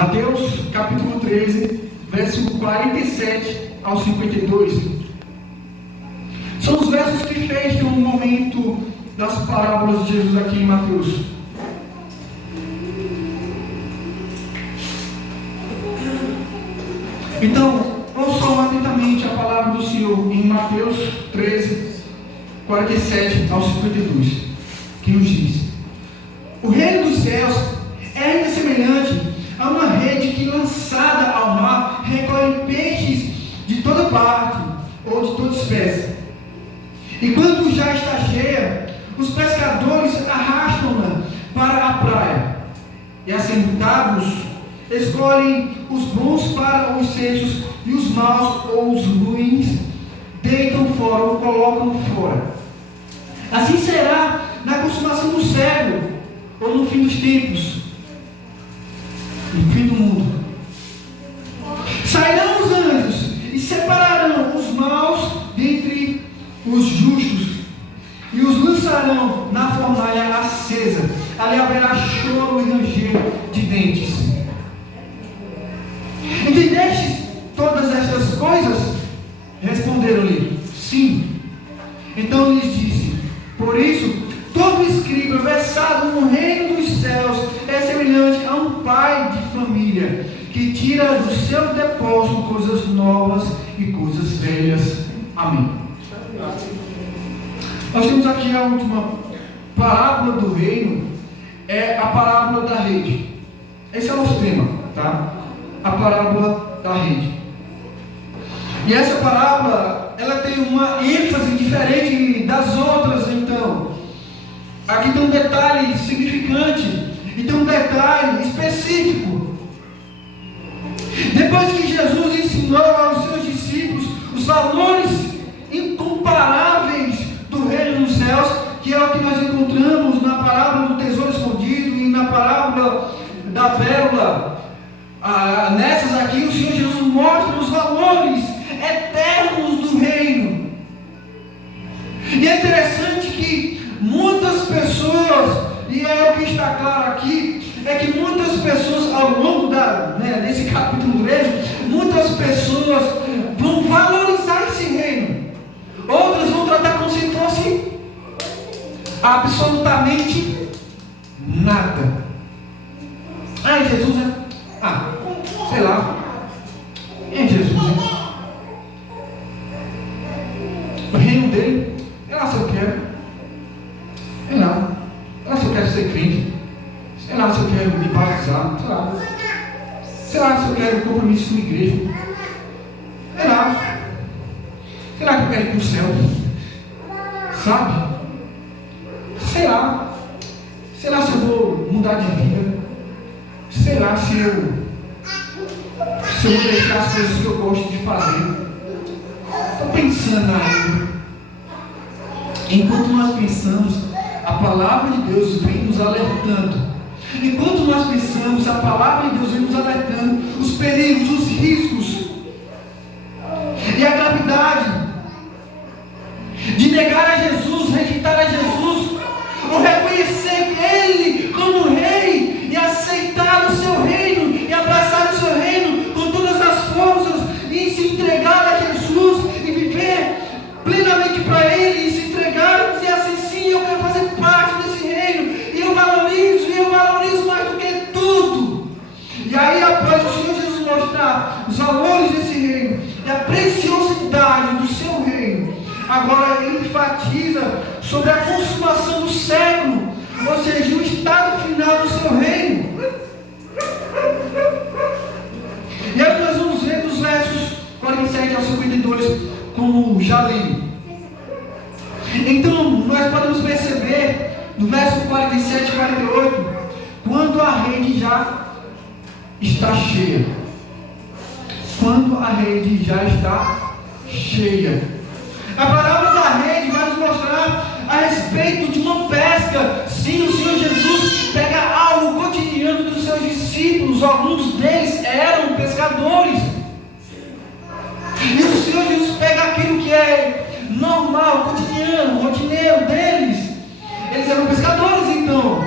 Mateus capítulo 13, versículo 47 ao 52. São os versos que fecham o momento das parábolas de Jesus aqui em Mateus. Então, ouçam atentamente a palavra do Senhor em Mateus 13, 47 ao 52, que nos diz: o reino dos céus é ainda semelhante a uma rede que, lançada ao mar, recolhe peixes de toda parte ou de toda espécie. E quando já está cheia, os pescadores arrastam-na para a praia, e assentados, escolhem os bons para os cestos, e os maus ou os ruins deitam fora ou colocam fora. Assim será na consumação do século, ou no fim dos tempos, no fim do mundo. Sairão os anjos e separarão os maus dentre os justos, e os lançarão na fornalha acesa. Ali haverá choro e ranger de dentes. Entendestes todas estas coisas? Responderam-lhe: sim. Então lhes disse: por isso, todo escriba versado no reino dos céus é semelhante a um pai de família que tira do seu depósito coisas novas e coisas velhas. Amém. Nós temos aqui a última parábola do reino, é a parábola da rede. Esse é o nosso tema, tá? A parábola da rede. E essa parábola, ela tem uma ênfase diferente das outras. Então, aqui tem um detalhe significante e tem um detalhe específico. Depois que Jesus ensinou aos seus discípulos os valores incomparáveis do reino dos céus, que é o que nós encontramos na parábola do tesouro escondido e na parábola da pérola, nessas aqui o Senhor Jesus mostra os valores eternos do reino. E é interessante que muitas pessoas, e é o que está claro aqui, é que muitas pessoas ao longo desse capítulo 13, muitas pessoas vão valorizar esse reino, outras vão tratar como se fosse absolutamente nada. Jesus sei lá, Jesus, o reino dele, sei lá se eu quero, sei lá se eu quero ser crente, sei lá se eu quero me batizar, sei lá se eu quero compromisso com a igreja, sei lá que eu quero ir para o céu, sabe? Sei lá se eu vou mudar de vida, sei lá se eu vou deixar as coisas que eu gosto de fazer. Estou pensando ainda. Enquanto nós pensamos, a palavra de Deus vem nos alertando. Enquanto nós pensamos, a palavra de Deus vem nos alertando os perigos, os riscos e a gravidade de negar a Jesus, rejeitar a Jesus, ou reconhecer Ele como Rei e aceitar o seu reino e abraçar o seu reino com todas as forças e se entregar a Jesus e viver plenamente para Ele e se entregar e dizer assim: sim, eu quero fazer parte desse reino e eu valorizo mais do que tudo. E aí, após o Senhor Jesus mostrar os valores desse reino e a preciosidade do seu reino, agora ele enfatiza sobre a consumação do século, ou seja, o estado final do seu reino. E aí nós vamos ver dos versos 47 ao 52, como já li. Então, nós podemos perceber no verso 47 e 48, quando a rede já está cheia. Quando a rede já está cheia. A parábola da rede vai nos mostrar a respeito de uma pesca. Sim, o Senhor Jesus pega algo cotidiano dos seus discípulos, alguns deles eram pescadores. E o Senhor Jesus pega aquilo que é normal, cotidiano, rotineiro deles. Eles eram pescadores, então.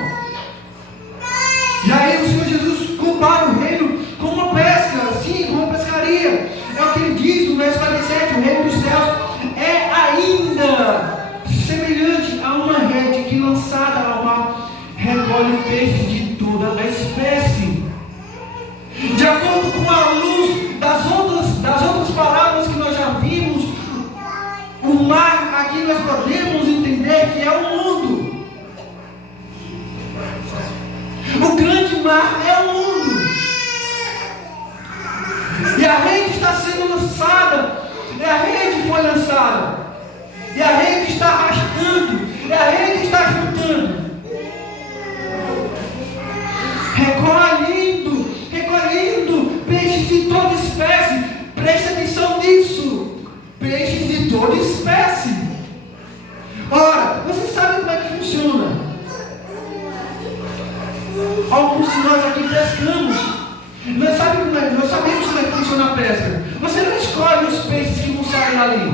E aí o Senhor Jesus compara o reino é o mundo. O grande mar é o mundo. E a rede está sendo lançada. E a rede foi lançada. E a rede está arrastando. E a rede está juntando. Recolhendo peixes de toda espécie. Preste atenção nisso. Peixes de toda espécie. Ora, você sabe como é que funciona? Alguns de nós aqui pescamos. Nós sabemos como é que funciona a pesca. Você não escolhe os peixes que vão sair ali.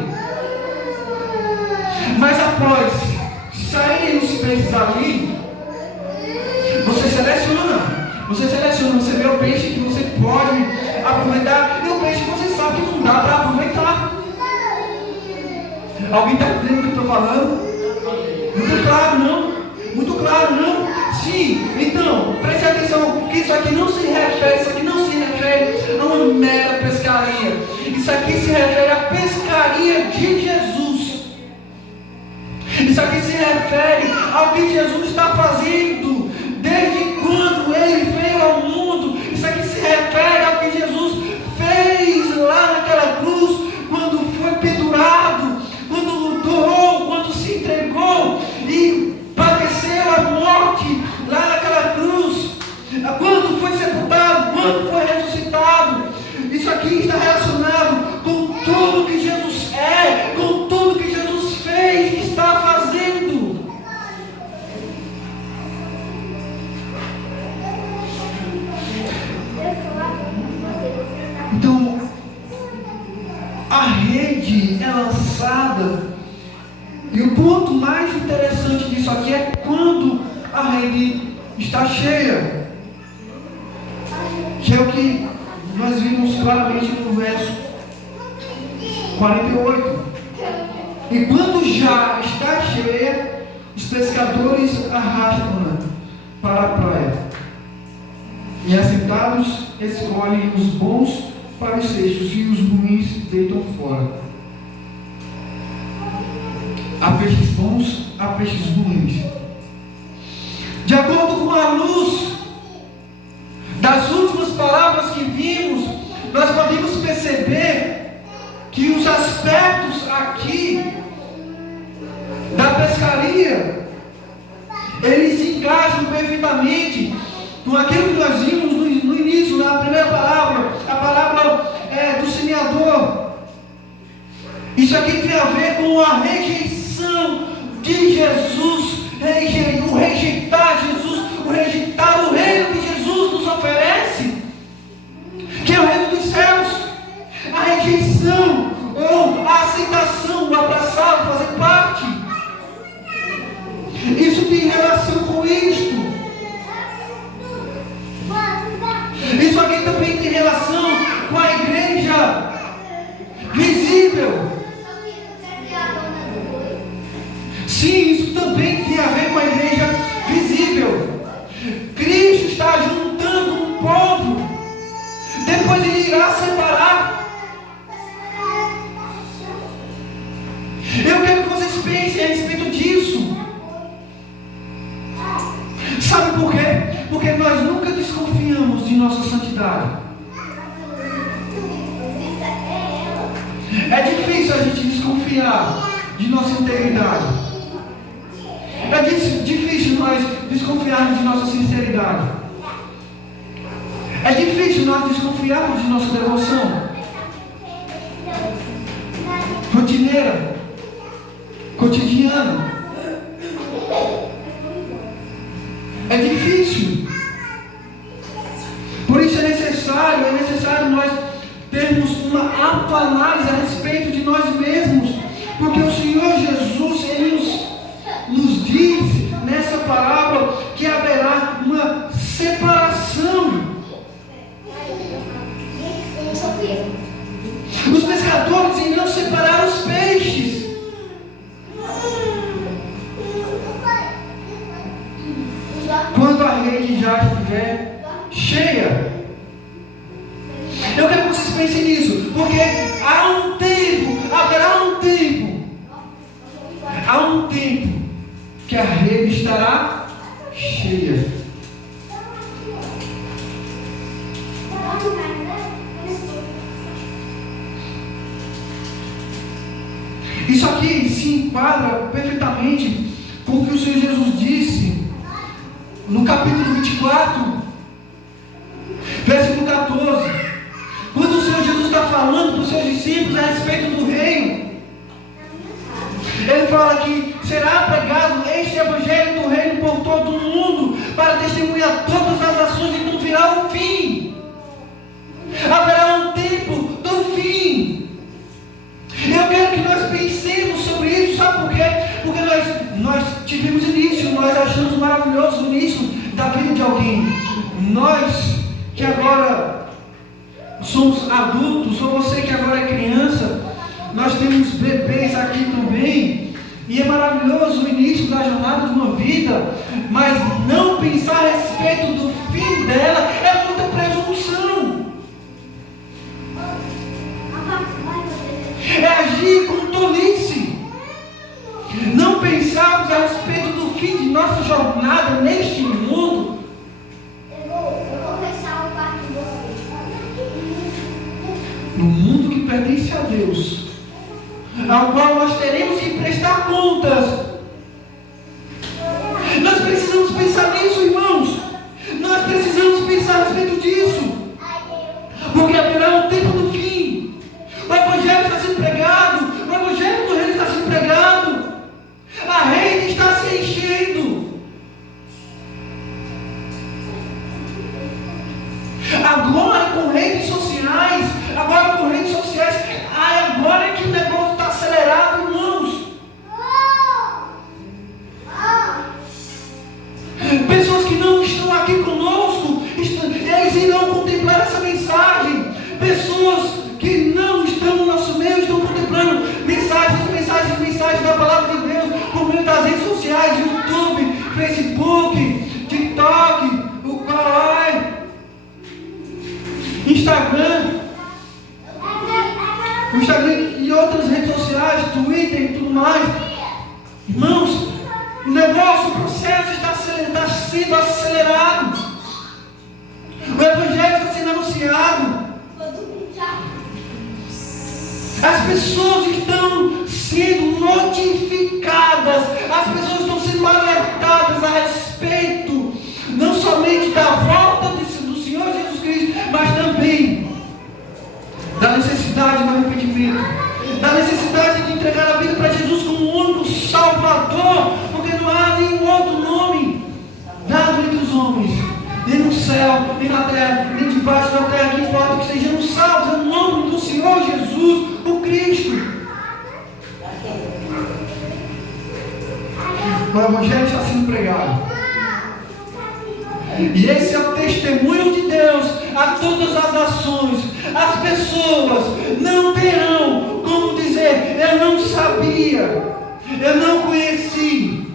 Mas após saírem os peixes ali, você seleciona. Você vê o peixe que você pode aproveitar e o peixe que você sabe que não dá para aproveitar. Alguém está entendendo o que eu estou falando? Muito claro, não? Muito claro, não? Sim, então, preste atenção que isso aqui não se refere a uma mera pescaria. Isso aqui se refere à pescaria de Jesus. Isso aqui se refere ao que Jesus está fazendo desde quando Ele veio ao mundo. Isso aqui se refere ao que Jesus fez lá naquela cruz, quando foi pendurado, quando doou, quando se entregou e padeceu a morte lá naquela cruz, quando foi sepultado, quando foi ressuscitado. Isso aqui está relacionado com tudo que Jesus é, com tudo que Jesus fez e está fazendo. Então, a rede é lançada, e o ponto mais interessante disso aqui é quando a rede está cheia, que é o que nós vimos claramente no verso 48. E quando já está cheia, os pescadores arrastam-na para a praia, e assentados escolhem os bons para os cestos e os ruins deitam fora. Há peixes bons, há peixes ruins. De acordo com a luz das últimas palavras que vimos, nós podemos perceber que os aspectos aqui da pescaria, eles se encaixam perfeitamente com aquilo que nós vimos no início, na primeira palavra, a palavra do semeador. Isso aqui tem a ver com a rejeição de Jesus, o rejeitar Jesus, o rejeitar o reino que Jesus nos oferece, que é o reino dos céus. A rejeição ou a aceitação, o abraçar, o fazer parte. Isso tem relação com isto. Isso aqui também tem relação com a igreja visível. Sim, isso também tem a ver com a igreja visível. Cristo está juntando um povo, depois Ele irá separar. Eu quero que vocês pensem a respeito disso. Sabe por quê? Porque nós nunca desconfiamos de nossa santidade. É difícil a gente desconfiar de nossa integridade. É difícil nós desconfiarmos de nossa sinceridade. É difícil nós desconfiarmos de nossa devoção rotineira, cotidiana. É difícil. Por isso é necessário nós termos uma autoanálise a respeito de nós mesmos, porque o Senhor Jesus, Ele nos diz nessa parábola que haverá uma separação. Os pescadores irão separar os peixes. Quando a rede já estiver cheia. Eu quero que vocês pensem nisso, porque haverá um tempo que a rede estará cheia. Isso aqui se enquadra perfeitamente com o que o Senhor Jesus disse no capítulo 24, versículo 14. Quando o Senhor Jesus está falando para os seus discípulos a respeito do reino, Ele fala que será pregado este evangelho do reino por todo o mundo, para testemunhar todas as ações, e não virá o fim. Haverá um tempo do fim. Eu quero que nós pensemos sobre isso, sabe por quê? Porque nós tivemos início, nós achamos maravilhoso o início da vida de alguém. Nós que agora somos adultos, ou você que agora é criança, nós temos bebês aqui também, e é maravilhoso o início da jornada de uma vida, mas não pensar a respeito do fim dela é muita presunção. É agir com tolice. Não pensarmos a respeito do fim de nossa jornada neste mundo. No mundo que pertence a Deus, ao qual nós teremos que prestar contas. Nós precisamos pensar nisso, irmãos. Nós precisamos pensar a respeito disso, porque haverá um tempo do fim. O evangelho está sendo pregado, o evangelho do reino está sendo pregado, a rede está se enchendo. Agora com redes sociais, agora é que o negócio está acelerado, irmãos. Pessoas que não estão aqui conosco, eles irão contemplar essa mensagem. Pessoas que não estão no nosso meio estão contemplando mensagens da palavra de Deus por meio das redes sociais, YouTube, Facebook, TikTok, o Kawaii, Instagram e outras redes sociais, Twitter e tudo mais. Irmãos, o negócio, o processo está sendo acelerado. O evangelho está sendo anunciado. As pessoas estão sendo notificadas, as pessoas estão sendo alertadas a respeito não somente da volta do Senhor Jesus Cristo, mas também da necessidade do arrependimento, da necessidade de entregar a vida para Jesus como o único Salvador, porque não há nenhum outro nome dado entre os homens, nem no céu, nem na terra, nem debaixo da terra, que importa que sejamos salvos, é o nome do Senhor Jesus, o Cristo. O evangelho está sendo pregado, e esse é o testemunho de Deus a todas as nações. As pessoas não terão como dizer: eu não sabia, eu não conheci.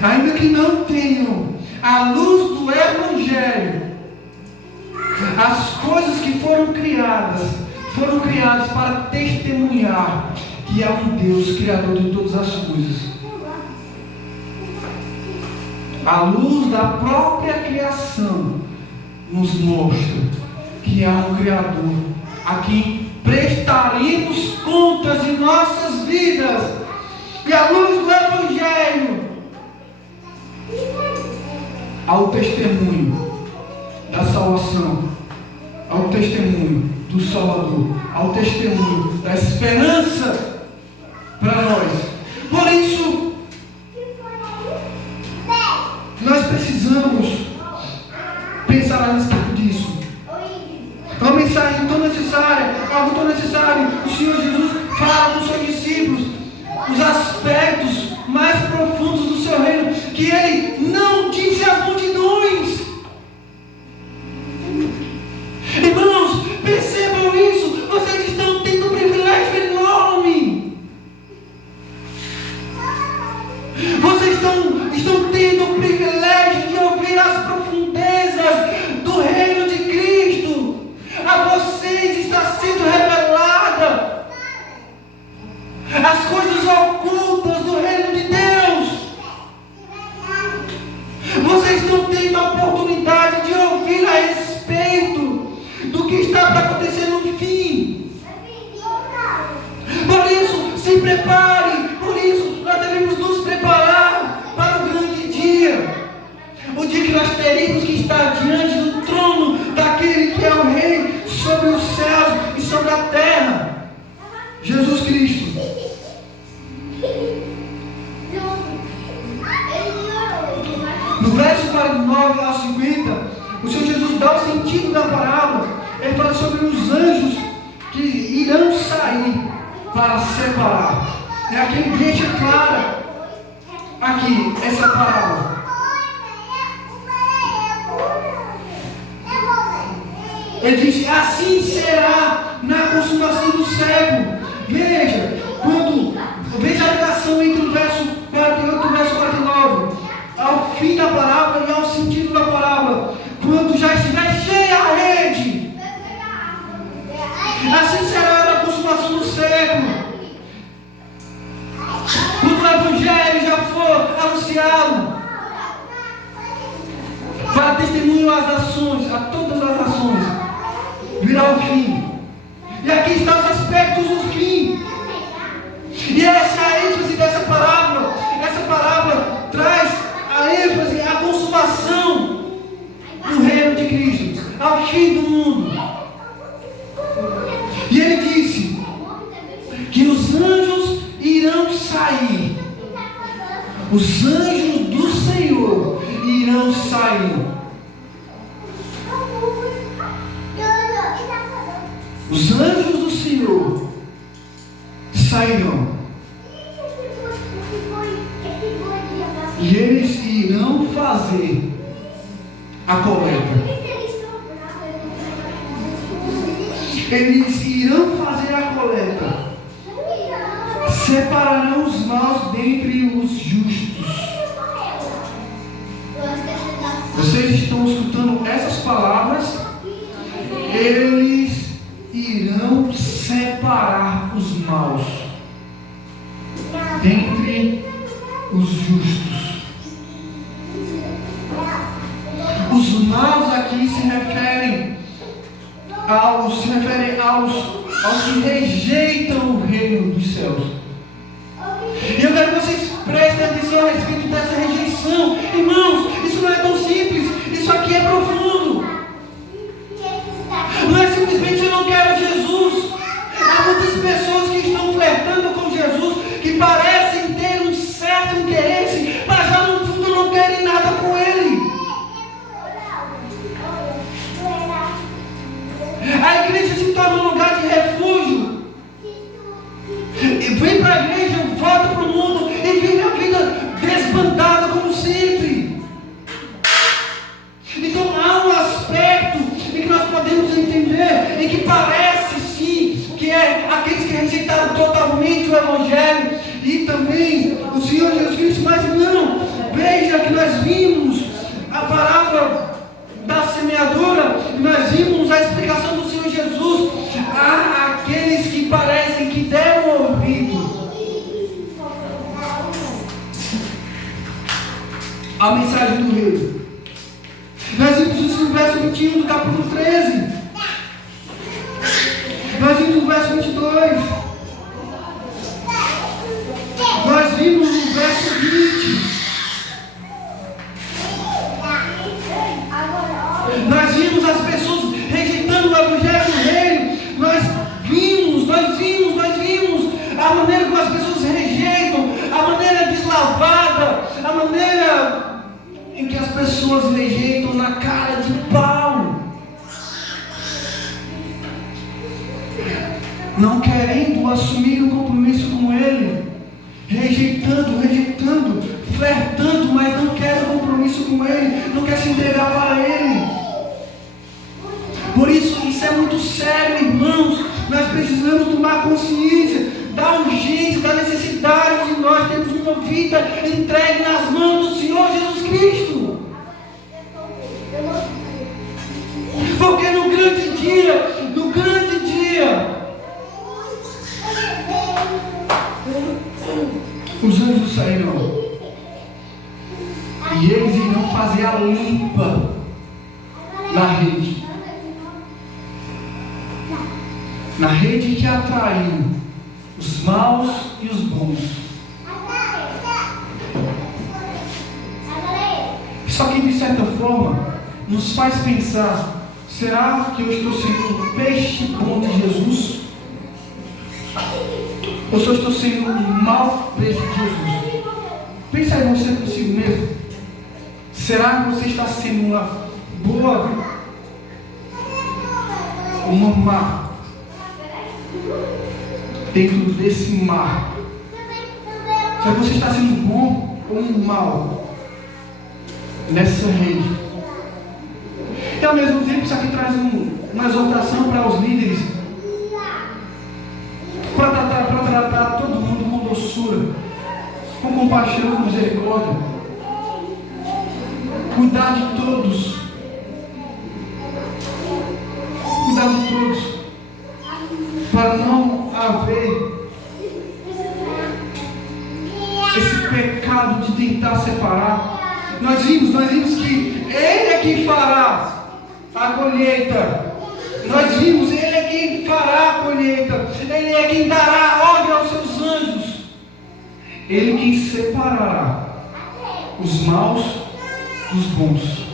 Ainda que não tenham a luz do evangelho, as coisas que foram criadas para testemunhar que há um Deus criador de todas as coisas. A luz da própria criação nos mostra que há um Criador a quem prestaremos contas de nossas vidas. E a luz do evangelho, ao testemunho da salvação, ao testemunho do Salvador, ao testemunho da esperança para nós. Por isso, nós precisamos pensar a respeito disso. É uma mensagem tão necessária, algo tão necessário. O Senhor Jesus fala com os seus discípulos os aspectos mais profundos do seu reino, que Ele não disse às multidões. Irmãos, percebam isso. Vocês estão tendo um privilégio enorme. Vocês estão tendo o privilégio de ouvir as profundezas do reino de Cristo. A vocês está sendo revelada prepare. Por isso, nós devemos nos preparar para o grande dia. O dia que nós teremos que estar diante do trono daquele que é o Rei sobre os céus e sobre a terra, Jesus Cristo. No verso 49 ao 50, o Senhor Jesus dá o sentido da parábola. Ele fala sobre os anjos que irão sair para separar. É aqui ele deixa clara aqui essa parábola. Ele disse: assim será na consumação do século. Veja a ligação entre o verso 48 e o verso 49, ao fim da parábola e ao sentido da parábola. Quando já estiver cheia a rede, assim será na consumação do século. Quando o Evangelho já for anunciado, para testemunho às nações, a todas as nações, virá o fim. E aqui estão os aspectos do fim. E essa é a ênfase dessa parábola. Essa parábola traz a ênfase, a consumação do reino de Cristo, ao fim do mundo. E ele disse que os anjos irão sair. Os anjos do Senhor irão sair. Os anjos do Senhor sairão. E eles irão fazer a coleta. Eles irão fazer a coleta. Separarão os maus dentre os justos. Vocês estão escutando essas palavras? Eles irão separar os maus dentre os justos. Os maus aqui se referem aos que rejeitam o reino dos céus. E eu quero que vocês prestem atenção a respeito dessa rejeição. Irmãos, isso não é tão simples. Isso aqui é profundo. Não é simplesmente eu não quero Jesus. Há muitas pessoas que estão flertando com Jesus, que parecem ter um certo interesse, mas já no fundo não querem nada com Ele. A igreja se torna um lugar de refúgio. Vem para a igreja, volta para o mundo e vive a vida desbandada como sempre. Então há um aspecto em que nós podemos entender, em que parece sim que é aqueles que rejeitaram totalmente o Evangelho e também o Senhor Jesus Cristo, mas não. Veja que nós vimos a parábola da semeadura, nós vimos a explicação do Senhor Jesus. Há aqueles que parecem que deram ouvido a mensagem do rei. Nós vimos isso no verso 21 do capítulo 13. Nós vimos no verso 22. Nós vimos no verso 20. Nós vimos as pessoas rejeitando o Evangelho do Reino. Nós vimos a maneira como as pessoas rejeitam, a maneira deslavada, a maneira em que as pessoas rejeitam na cara de pau, não querendo assumir um compromisso com Ele, rejeitando, flertando, mas não quer um compromisso com Ele, não quer se entregar para Ele. Por isso é muito sério, irmãos. Nós precisamos tomar consciência da urgência, da necessidade de nós termos uma vida entregue nas mãos do Senhor Jesus Cristo. Porque no grande dia, os anjos sairão e eles irão fazer a limpa na rede. Na rede que atraiu os maus e os bons. Só que, de certa forma, nos faz pensar: será que eu estou sendo um peixe bom de Jesus? Ou se eu estou sendo um mau peixe de Jesus? Pensa aí você consigo mesmo. Será que você está sendo uma boa, uma má, dentro desse mar? Será que você está sendo bom ou um mau nessa rede? E ao mesmo tempo isso aqui traz uma exortação para os líderes, para tratar todo mundo com doçura, com compaixão, com misericórdia, cuidar de todos, para não haver esse pecado de tentar separar. Nós vimos que Ele é quem fará a colheita. Nós vimos, Ele é quem fará a colheita. Ele é quem dará ordem aos seus anjos. Ele quem separará os maus dos bons.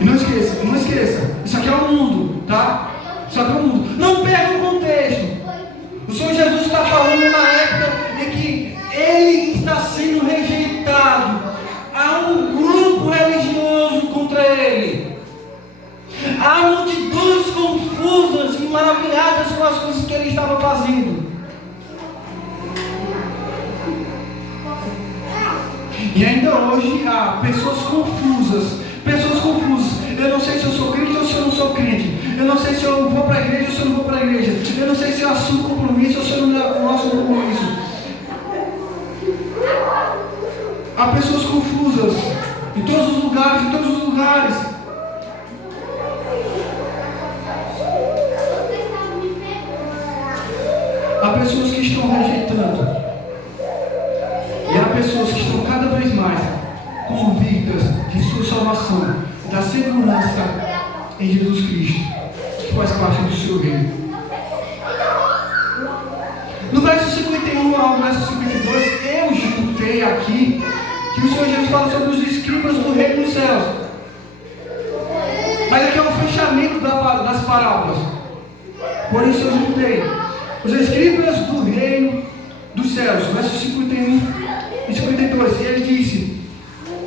E não esqueça, isso aqui é o mundo, tá? Isso aqui é o mundo. Não perca o contexto. O Senhor Jesus está falando numa época em que Ele está sendo rejeitado. Há um grupo religioso contra Ele. Há multidões confusas e maravilhadas com as coisas que Ele estava fazendo. E ainda hoje há pessoas confusas. Eu não sei se eu sou crente ou se eu não sou crente. Eu não sei se eu vou para a igreja ou se eu não vou para a igreja. Eu não sei se eu assumo compromisso ou se eu não assumo compromisso. Há pessoas confusas em todos os lugares. Há pessoas que estão rejeitando. E há pessoas que estão cada vez mais convictas de sua salvação, da segurança em Jesus Cristo, que faz parte do seu reino. No verso 51 ao verso 52, eu juntei aqui que o Senhor Jesus fala sobre os escribas do reino dos céus. Mas aqui é o fechamento das parábolas. Por isso eu juntei os escribas do reino dos céus, versos 51 e 52. E ele disse,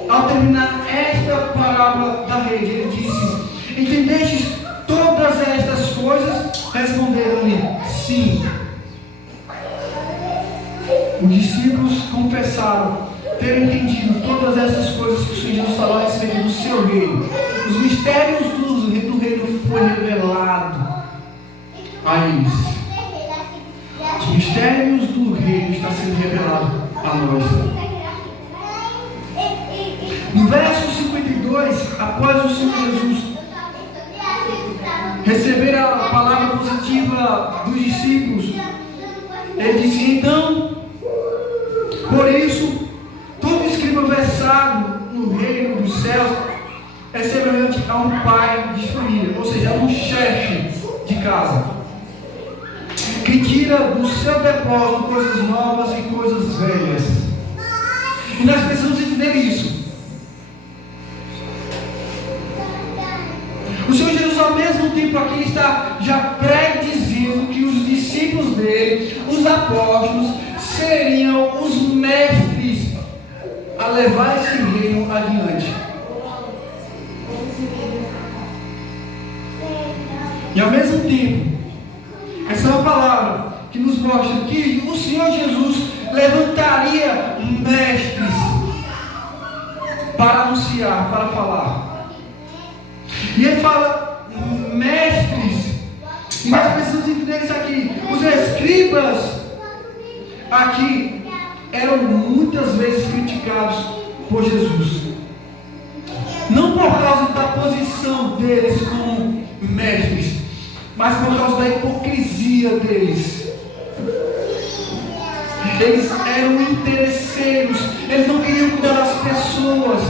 ao terminar esta parábola da rede, ele disse: entendestes todas estas coisas? Responderam-lhe: sim. Os discípulos confessaram ter entendido todas essas coisas que o Senhor Jesus falou a respeito do seu reino. Os mistérios do reino foi revelado a eles. Os mistérios do reino estão sendo revelados a nós. No verso 52, após o Senhor Jesus receber a palavra positiva dos discípulos, ele disse: então, por isso, todo escriba versado no reino dos céus é semelhante a um pai de família, ou seja, a um chefe de casa, que tira do seu depósito coisas novas e coisas velhas. E nós precisamos entender isso. O Senhor Jesus, ao mesmo tempo, aqui está já pré-dizendo que os discípulos dele, os apóstolos, seriam os mestres a levar esse reino adiante. E ao mesmo tempo, essa é uma palavra que nos mostra que o Senhor Jesus levantaria mestres para anunciar, para falar. E ele fala mestres, e nós precisamos entender isso aqui. Os escribas aqui eram muitas vezes criticados por Jesus, não por causa da posição deles como mestres, mas por causa da hipocrisia deles. Eles eram interesseiros, eles não queriam cuidar das pessoas.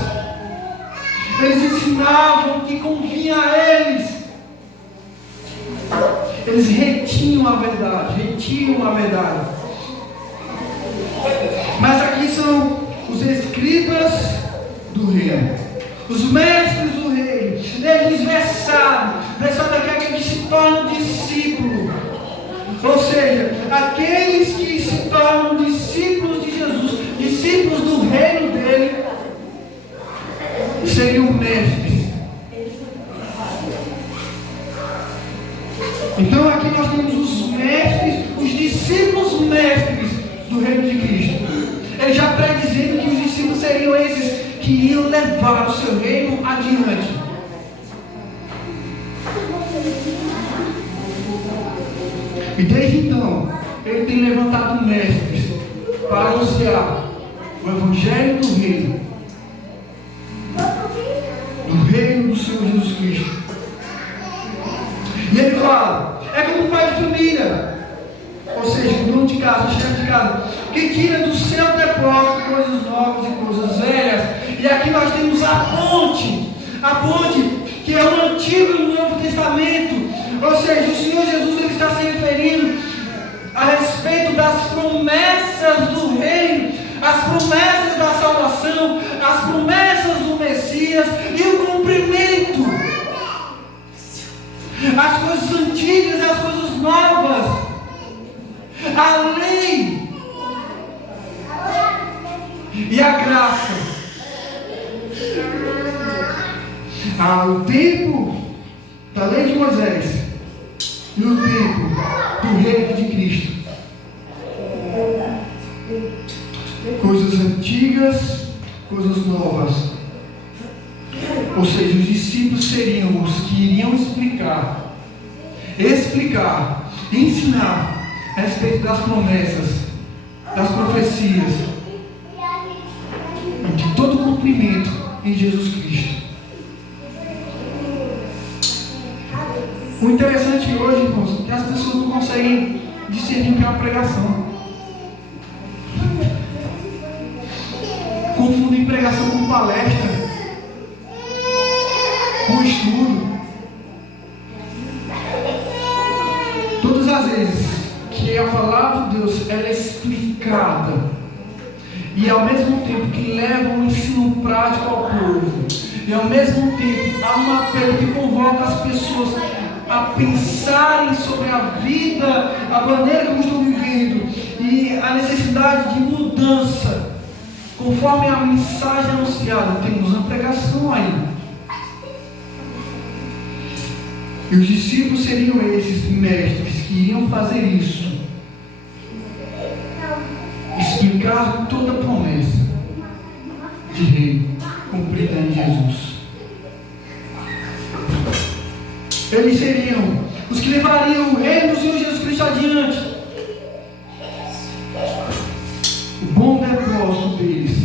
Eles ensinavam ensinavam o que convinha a eles. Eles retinham a verdade. Mas aqui são os escribas do reino, os mestres do reino. Eles versaram daquele que se torna discípulo. Ou seja, aqueles que se tornam discípulos de Jesus, discípulos do reino dele, seriam mestres. Então aqui nós temos os mestres, os discípulos mestres do reino de Cristo. Ele já predizendo que os discípulos seriam esses que iam levar o seu reino adiante. E desde então, ele tem levantado mestres para anunciar o evangelho do reino do Senhor Jesus Cristo. E ele fala, é como um pai de família, ou seja, o dono de casa, o chefe de casa, que tira do seu depósito coisas novas e coisas velhas. E aqui nós temos a ponte que é o Antigo e o Novo Testamento. Ou seja, o Senhor Jesus ele está se referindo a respeito das promessas do reino, as promessas da salvação, as promessas do Messias e o cumprimento, as coisas antigas e as coisas novas, a lei e a graça, o tempo da lei de Moisés e o tempo do reino de Cristo. Coisas antigas, coisas novas. Ou seja, os discípulos seriam os que iriam explicar, ensinar a respeito das promessas, das profecias, de todo o cumprimento em Jesus Cristo. O interessante hoje, irmãos, é que as pessoas não conseguem discernir o que é uma pregação. Confundem pregação com palestra, com estudo. Todas as vezes que a palavra de Deus ela é explicada e ao mesmo tempo que leva um ensino prático ao povo, e ao mesmo tempo há um apelo que convoca as pessoas a pensarem sobre a vida, a maneira como estão vivendo e a necessidade de mudança conforme a mensagem anunciada. Temos uma pregação aí, e os discípulos seriam esses mestres que iriam fazer isso, explicar toda a promessa de reino cumprida em Jesus. Eles seriam os que levariam o reino do Senhor Jesus Cristo adiante. O bom depósito deles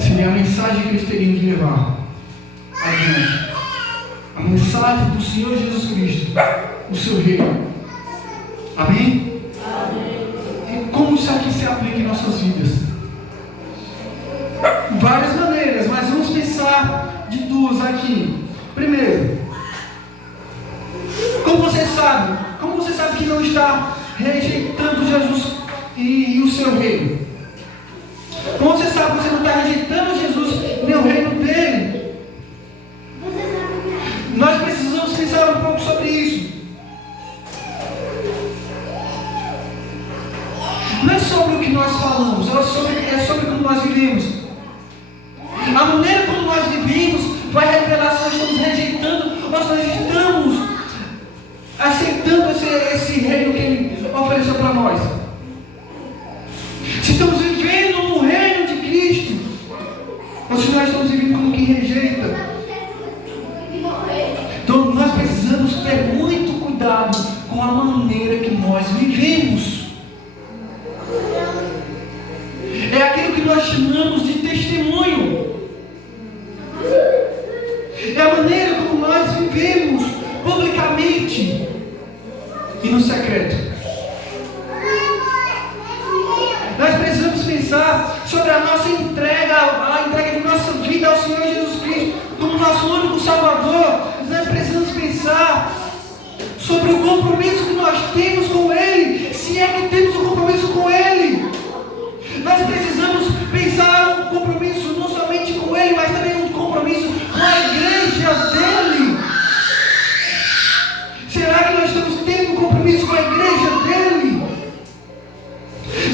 seria a mensagem que eles teriam de levar adiante. A mensagem do Senhor Jesus Cristo, o seu reino. Amém? E como isso aqui se aplica em nossas vidas? Várias maneiras, mas vamos pensar de duas aqui. Primeiro, como você sabe que não está rejeitando Jesus e o seu reino? Como você sabe que você não está rejeitando Jesus nem o reino dele? Nós precisamos pensar um pouco sobre isso. Não é sobre o que nós falamos, é sobre como nós vivemos. A maneira como nós vivemos vai revelar se nós estamos rejeitando ou se nós estamos aceitando esse reino que Ele ofereceu para nós. Se estamos vivendo no reino de Cristo ou se nós estamos vivendo como quem rejeita. Então nós precisamos ter muito cuidado com a maneira que nós vivemos. É aquilo que nós chamamos de testemunho. É a maneira como nós vivemos publicamente e no secreto. Nós precisamos pensar sobre a nossa entrega, a entrega de nossa vida ao Senhor Jesus Salvador, nós precisamos pensar sobre o compromisso que nós temos com Ele, se é que temos um compromisso com Ele. Nós precisamos pensar um compromisso não somente com Ele, mas também um compromisso com a igreja dEle. Será que nós estamos tendo um compromisso com a igreja dEle?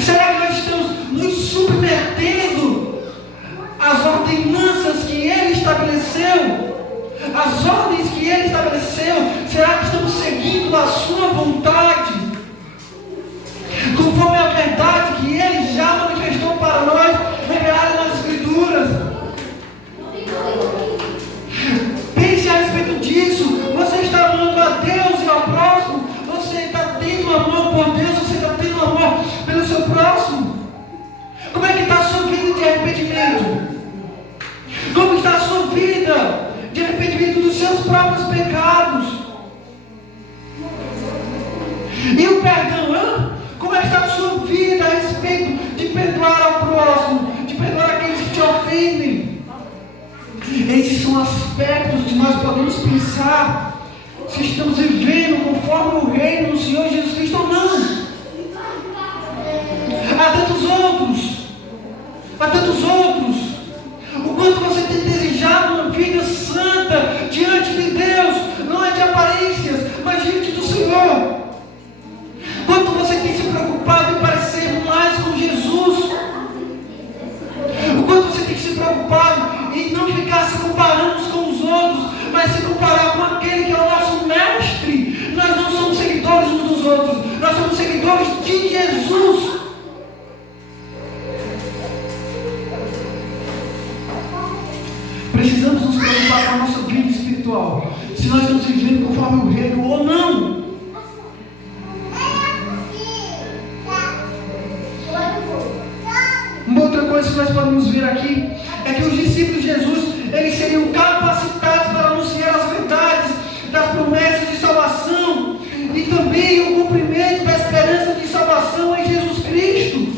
Será que nós estamos nos submetendo às ordenanças que Ele estabeleceu? As ordens que Ele estabeleceu? Será que estamos seguindo a sua vontade? Conforme a verdade que Ele já manifestou para nós, revelada nas Escrituras. Pense a respeito disso. Você está amando a Deus e ao próximo? Você está tendo amor por Deus? Você está tendo amor pelo seu próximo? Como é que está a sua vida de arrependimento? Como está a sua vida de arrependimento dos seus próprios pecados? E o perdão, como é que está a sua vida a respeito de perdoar ao próximo, de perdoar aqueles que te ofendem? Esses são aspectos que nós podemos pensar se estamos vivendo conforme o reino do Senhor Jesus Cristo ou não. Há tantos outros. O quanto você tem desejado uma vida santa diante de Deus, não é de aparências, mas diante do Senhor. Quanto você tem se preocupado em parecer mais com Jesus. O quanto você tem se preocupado em não ficar se comparando uns com os outros, mas se comparar com aquele que é o nosso mestre. Nós não somos seguidores uns dos outros, nós somos seguidores de Jesus. Precisamos nos preocupar com a nossa vida espiritual, se nós estamos vivendo conforme o reino ou não. Uma outra coisa que nós podemos ver aqui é que os discípulos de Jesus, eles seriam capacitados para anunciar as verdades das promessas de salvação e também o cumprimento da esperança de salvação em Jesus Cristo,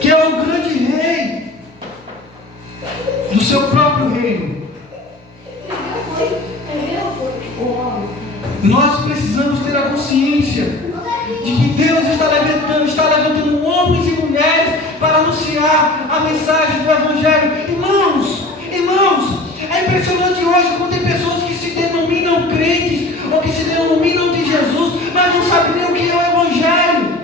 que é o grande rei do seu próprio reino. Nós precisamos ter a consciência de que Deus está levantando homens e mulheres para anunciar a mensagem do Evangelho. Irmãos, é impressionante hoje como tem pessoas que se denominam crentes ou que se denominam de Jesus, mas não sabem nem o que é o Evangelho.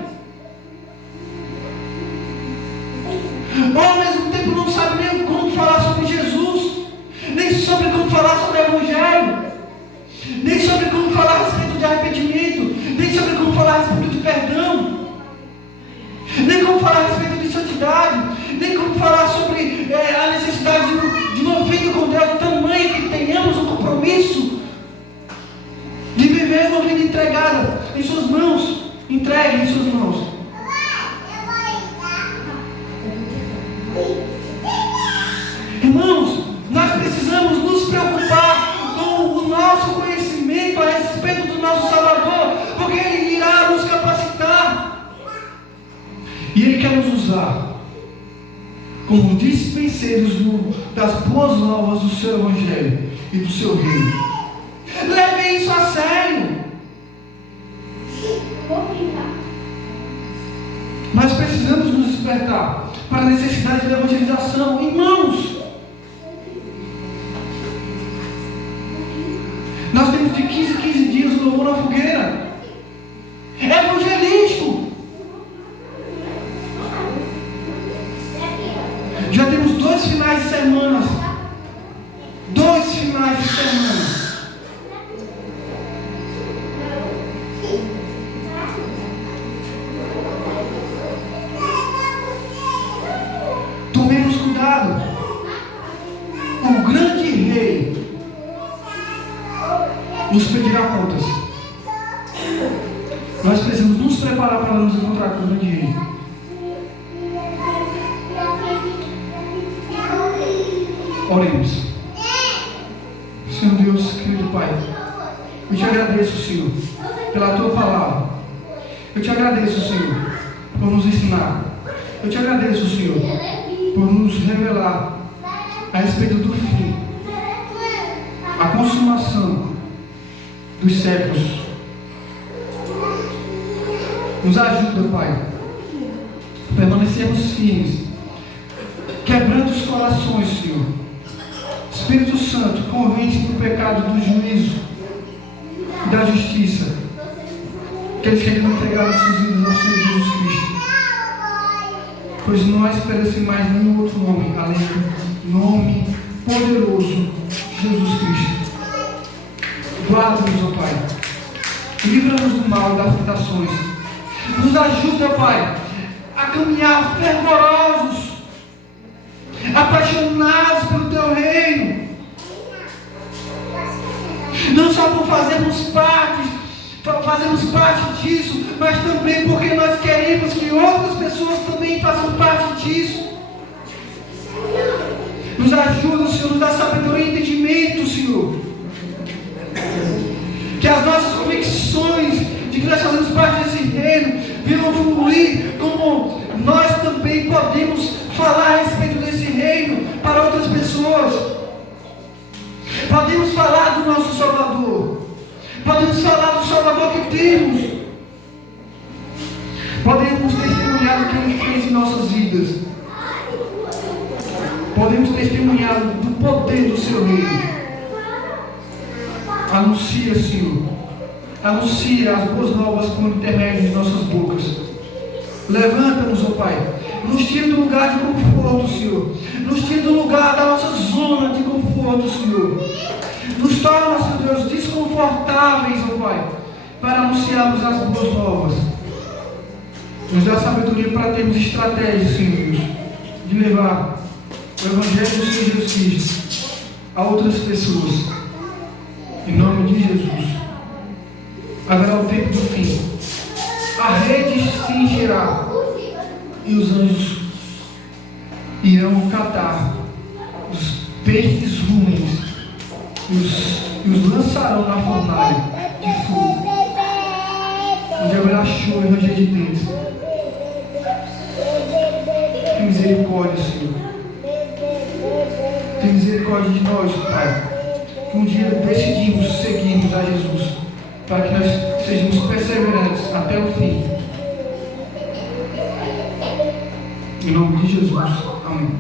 Ou ao mesmo tempo não sabem nem como falar sobre Jesus, nem sobre como falar sobre o Evangelho, nem sobre como falar a respeito de arrependimento, nem sobre como falar a respeito de perdão, nem como falar a respeito de santidade, nem como falar sobre a necessidade de uma vida com Deus, tamanho que tenhamos um compromisso de viver uma vida entregada em suas mãos, entregue em suas mãos. Irmãos, nós precisamos nos preocupar com o nosso conhecimento a respeito do nosso Salvador, porque Ele irá nos capacitar e Ele quer nos usar como dispenseiros das boas novas do seu Evangelho e do seu reino. Leve isso a sério. Nós precisamos nos despertar para a necessidade da evangelização. Irmãos, nós temos de 15 dias o louvor na fogueira. É evangelístico. Já temos 2 finais de semana. 2 finais de semana. Tomemos cuidado. O grande rei nos pedirá contas. Nós precisamos nos preparar para nos encontrar com o grande rei. Oremos. Senhor Deus, querido Pai, eu te agradeço, Senhor, pela tua palavra. Eu te agradeço, Senhor, por nos ensinar. Eu te agradeço, Senhor, por nos revelar a respeito do fim. a consumação dos séculos. Nos ajuda, Pai, a permanecermos firmes, quebrando os corações, Senhor. Espírito Santo, convence do pecado, do juízo e da justiça. Aqueles que ainda não entregaram suas vidas ao Senhor Jesus Cristo. Pois não há esperança em mais nenhum outro nome, além do nome poderoso de Jesus Cristo. Guarda-nos, ó Pai. Livra-nos do mal e das tentações. Nos ajuda, Pai, a caminhar fervorosos, apaixonados pelo Teu reino. Não só por fazermos parte disso, mas também porque nós queremos que outras pessoas também façam parte disso. Nos ajuda, Senhor, nos dá sabedoria e entendimento, Senhor. Que as nossas convicções de que nós fazemos parte desse reino venham fluir, como nós também podemos falar a respeito desse reino para outras pessoas. Podemos falar do nosso Salvador. Podemos falar do Salvador que temos. Podemos testemunhar o que Ele fez em nossas vidas. Podemos testemunhar do poder do Seu reino. Anuncia, Senhor. Anuncia as boas novas por intermédio de nossas bocas. Levanta-nos, ó Pai. Nos tira do lugar de conforto, Senhor. Nos tira do lugar da nossa zona de conforto, Senhor. Nos torna, Senhor Deus, desconfortáveis, ó Pai, para anunciarmos as boas novas. Nos dá sabedoria para termos estratégias, Senhor Deus, de levar o Evangelho do Senhor Jesus Cristo a outras pessoas. Em nome de Jesus. Haverá o tempo do fim. A rede se encherá e os anjos irão catar os peixes ruins e os lançarão na fornalha de fogo, onde haverá choro e ranger de dentes. Tem misericórdia, Senhor. Tem misericórdia de nós, Pai. Que um dia decidimos seguirmos a Jesus, para que nós sejamos perseverantes até o fim. Em nome de Jesus. Amém.